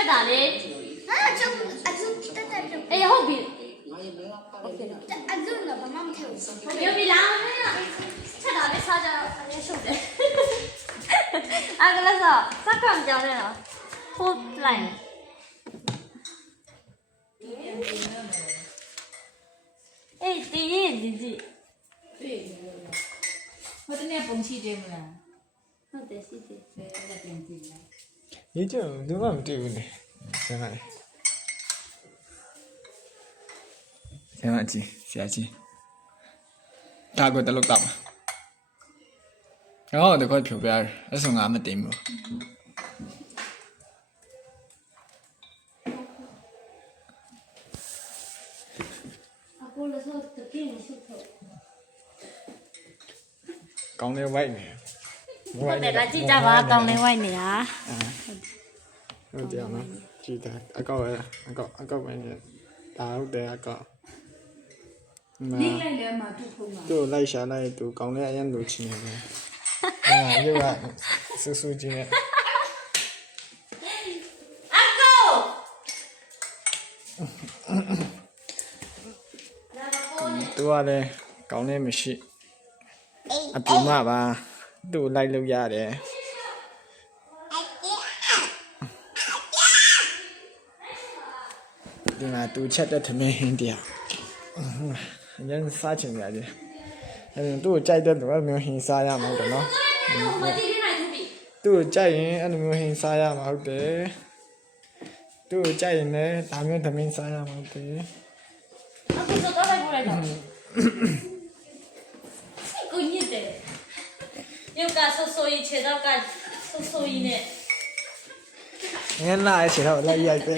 ချက်တာလေအေးဟုတ်ပြီအကျုံတော့ဘာမှမထည့်ဘူးရုပ်ပြီလားချက်တာလေစားကြတော့အရင်ရှုပ်တယ်အကလည်းဆိုစက္ကန့်ကြောင်းနေတော့ဟုတ်လိုက်အေးတီးရင်ဒီဟိုတနေ့ပုံချီတယ်မလားဟုတ်တယ်ရှိတယ်လည်းပြန်ကြည့်လိုက်ရေးကြဘူးမှမတွေ့ဘူးလေဆရာမလေးဆရာမကြီးဆရာကြီးဒါကိုတလို့တော့然后这块票边那是俺们订的ကိုလည်းဆိုတကင်းရှိတယ်ကောင်းလေးဝိုက်နေဟုတ်တယ်လာကြည့်ကြပါကောင်းလေးဝိုက်နေတာဟုတ်တယ်နော်ကြည့်တာအကောက်ပဲအကောက်ပဲဒါဟုတ်တယ်အကောက်နေလိုက်လဲမှာသူ့ဖုန်းမှာသူ့လိုက်ရှာလိုက်သူကောင်းလေးအရင်လိုချင်နေတယ်ရုပ်ကဆူဆူကြီးနဲ့အကိုသူကလည်းကောင်းလေးမရှိအပြူမပါသူ့လိုက်လို့ရတယ်ဒီမှာသူချက်တဲ့သမင်းဟင်းတရားအရင်စားချင်ရတယ်အဲ့သူ့ကိုကြိုက်တဲ့သူကမျိုးဟင်းစားရမှာတော့နော်မကြည့်နိုင်ဘူးပြီသူ့ကိုကြိုက်ရင်အဲ့လိုမျိုးဟင်းစားရမှာဟုတ်တယ်သူ့ကိုကြိုက်ရင်လည်းဒါမျိုးသမင်းစားရမှာဟုတ်တယ်အခုတော့လိုက်ပို့လိုက်တော့ကိုညစ်တယ်ရုပ်ကဆိုးခြေတော့ကဆိုးနဲ့ငါလာချင်တော့လိုက်ရိုက်ပဲ